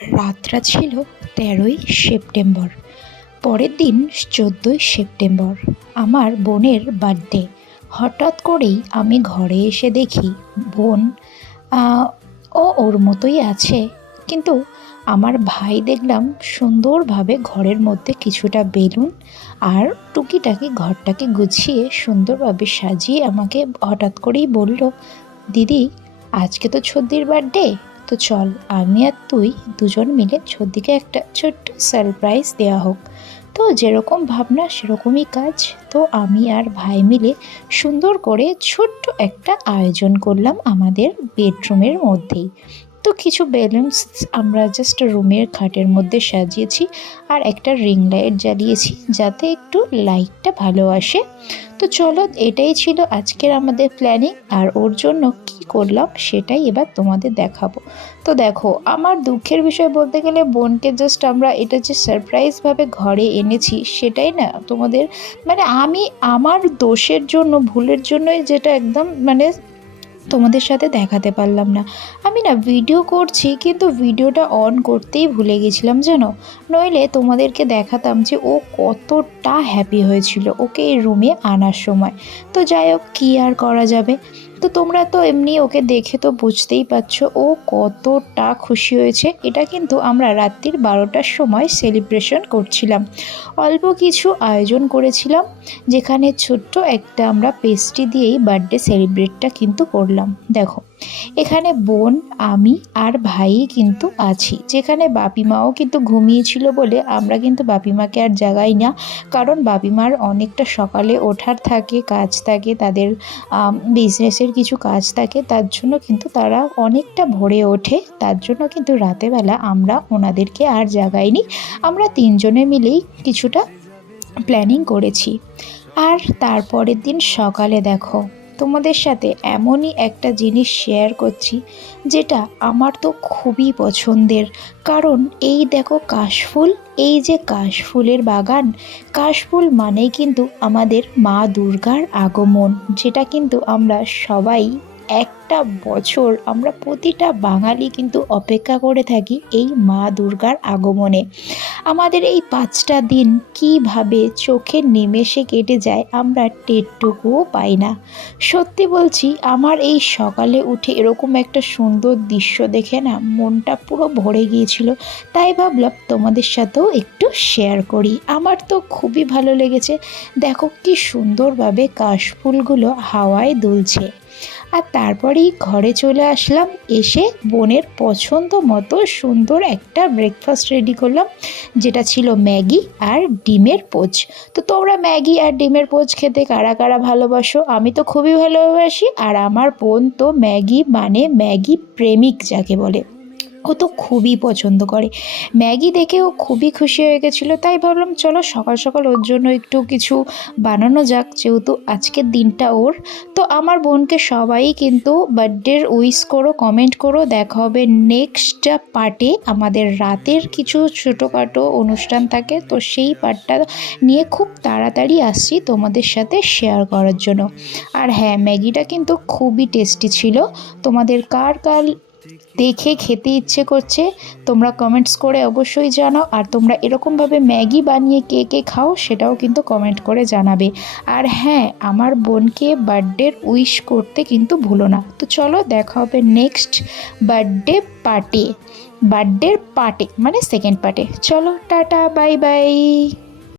রাতটা ছিল তেরোই সেপ্টেম্বর। পরের দিন চোদ্দোই সেপ্টেম্বর, আমার বোনের বার্থডে। হঠাৎ করেই আমি ঘরে এসে দেখি বোন ও ওর মতোই আছে। কিন্তু আমার ভাই দেখলাম সুন্দরভাবে ঘরের মধ্যে কিছুটা বেলুন আর টুকিটাকি ঘরটাকে গুছিয়ে সুন্দরভাবে সাজিয়ে আমাকে হঠাৎ করেই বলল, দিদি, আজকে তো ছদ্দির বার্থডে। তো চল, আমি আর তুই দুজন মিলে ছদ্দিকে একটা ছোট্ট সারপ্রাইজ দেওয়া হোক। তো যেরকম ভাবনা, সেরকমই কাজ। তো আমি আর ভাই মিলে সুন্দর করে ছোট্ট একটা আয়োজন করলাম আমাদের বেডরুমের মধ্যেই। তো কিছু বেলুনস আমরা জাস্ট রুমের খাটের মধ্যে সাজিয়েছি আর একটা রিং লাইট জ্বালিয়েছি যাতে একটু লাইটটা ভালো আসে। তো চলো, এটাই ছিল আজকের আমাদের প্ল্যানিং আর ওর জন্য কি করলাম, সেটাই এবার তোমাদের দেখাবো। তো দেখো, আমার দুঃখের বিষয় বলতে গেলে বোনকে জাস্ট আমরা এটা যে সারপ্রাইজভাবে ঘরে এনেছি, সেটাই না তোমাদের মানে আমি আমার দোষের জন্য, ভুলের জন্যই যেটা একদম মানে তোমাদের সাথে দেখাতে পারলাম না। আমি না ভিডিও করছি, কিন্তু ভিডিওটা অন করতেই ভুলে গেছিলাম, জানো? নইলে তোমাদেরকে দেখাতাম যে ও কতটা হ্যাপি হয়েছিল, ওকে এই রুমে আনার সময়। তো যাই হোক, কী আর করা যাবে? তো তোমরা তো এমনি ওকে দেখে তো বুঝতেই পারছ, ও কতটা খুশি হয়েছে। এটা কিন্তু আমরা রাত্রির বারোটার সময় সেলিব্রেশন করছিলাম। অল্প কিছু আয়োজন করেছিলাম, যেখানে ছোট্ট একটা আমরা পেস্ট্রি দিয়েই বার্থডে সেলিব্রেটটা কিন্তু করলাম। দেখো, এখানে বোন, আমি আর ভাই কিন্তু আছি, যেখানে বাপিমাও কিন্তু ঘুমিয়েছিল বলে আমরা কিন্তু বাপিমাকে আর জাগাই না। কারণ বাপিমার অনেকটা সকালে ওঠার থাকে, কাজ থাকে, তাদের বিজনেসের কিছু কাজ থাকে, তার জন্য কিন্তু তারা অনেকটা ভরে ওঠে। তার জন্য কিন্তু রাতেবেলা আমরা ওনাদেরকে আর জাগাইনি। আমরা তিনজনে মিলেই কিছুটা প্ল্যানিং করেছি। আর তারপরের দিন সকালে দেখো, তোমাদের সাথে এমনই একটা জিনিস শেয়ার করছি, যেটা আমার তো খুবই পছন্দের। কারণ এই দেখো কাশফুল এই যে কাশফুলের বাগান, কাশফুল মানেই কিন্তু আমাদের মা দুর্গার আগমন, যেটা কিন্তু আমরা সবাই একটা বছর আমরা প্রতিটা বাঙালি কিন্তু অপেক্ষা করে থাকি এই মা দুর্গার আগমনে। আমাদের এই পাঁচটা দিন কীভাবে চোখের নিমেষে কেটে যায় আমরা টেরটুকুও পাই না। সত্যি বলছি, আমার এই সকালে উঠে এরকম একটা সুন্দর দৃশ্য দেখে না মনটা পুরো ভরে গিয়েছিল। তাই ভাবলাম তোমাদের সাথেও একটু শেয়ার করি। আমার তো খুবই ভালো লেগেছে। দেখো কি সুন্দরভাবে কাশফুলগুলো হাওয়ায় দুলছে। আর তারপরেই ঘরে চলে আসলাম। এসে বোনের পছন্দ মতো সুন্দর একটা ব্রেকফাস্ট রেডি করলাম, যেটা ছিল ম্যাগি আর ডিমের পোচ। তো তোমরা ম্যাগি আর ডিমের পোচ খেতে কারা কারা ভালোবাসো? আমি তো খুবই ভালোবাসি, আর আমার বোন তো ম্যাগি মানে ম্যাগি প্রেমিক যাকে বলে। ও তো খুবই পছন্দ করে। ম্যাগি দেখে ও খুবই খুশি হয়ে গেছিল, তাই ভাবলাম চলো সকাল সকাল ওর জন্য একটু কিছু বানানো যাক, যেহেতু আজকের দিনটা ওর। তো আমার বোনকে সবাই কিন্তু বার্থডের উইশ করো, কমেন্ট করো, দেখা হবে নেক্সট পার্টে। আমাদের রাতের কিছু ছোটোখাটো অনুষ্ঠান থাকে, তো সেই পার্টটা নিয়ে খুব তাড়াতাড়ি আসছি তোমাদের সাথে শেয়ার করার জন্য। আর হ্যাঁ ম্যাগিটা কিন্তু খুবই টেস্টি ছিল। তোমাদের কার কার দেখে খেতে ইচ্ছে করছে। তোমরা কমেন্টস করে অবশ্যই জানাও। আর তোমরা এরকমভাবে ম্যাগি বানিয়ে কে কে খাও সেটাও কিন্তু কমেন্ট করে জানাবে। আর হ্যাঁ আমার বোনকে বার্থডের উইশ করতে কিন্তু ভুলো না। তো চলো দেখা হবে নেক্সট বার্থডে পার্টি বার্থডের পার্টে মানে সেকেন্ড পার্টে চলো, টাটা বাই বাই